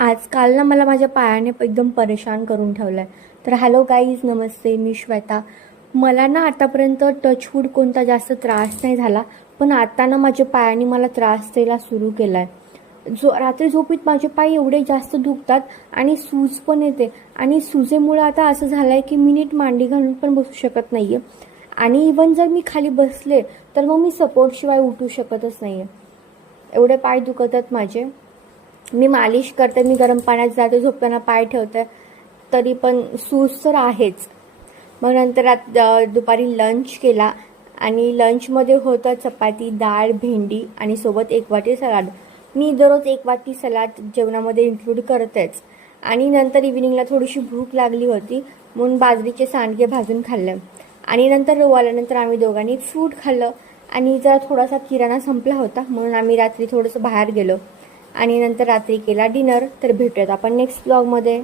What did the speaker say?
आजकाल ना मला माझ्या पायाने एकदम परेशान करून ठेवलं आहे. तर हॅलो गाईज, नमस्ते, मी श्वेता. मला ना आतापर्यंत टचवूड कोणता जास्त त्रास नाही झाला, पण आता ना माझ्या पायाने मला त्रास द्यायला सुरू केला आहे. रात्री झोपेत माझे पाय एवढे जास्त दुखतात आणि सूज पण येते. आणि सुजेमुळे आता असं झालं आहे की मी नीट मांडी घालून पण बसू शकत नाही आहे. आणि इवन जर मी खाली बसले तर मग मी सपोर्टशिवाय उठू शकतच नाही आहे. एवढे पाय दुखतात माझे. मी मालिश करते, मी गरम पाण्यात जाते, झोपताना पाय ठेवते, तरी पण सूज तर आहेच. मग नंतर दुपारी लंच केला आणि लंचमध्ये होतं चपाती, डाळ, भेंडी आणि सोबत एक वाटी सलाड. मी दररोज एक वाटी सलाड जेवणामध्ये इन्क्लूड करतेच. आणि नंतर इव्हिनिंगला थोडीशी भूक लागली होती म्हणून बाजरीचे सांडगे भाजून खाल्ले. आणि नंतर आल्यानंतर आम्ही दोघांनी फ्रूट खाल्लं. आणि जरा थोडासा किराणा संपला होता म्हणून आम्ही रात्री थोडंसं बाहेर गेलो आणि नंतर रात्री केला डिनर. तर भेटूयात आपण नेक्स्ट ब्लॉगमध्ये.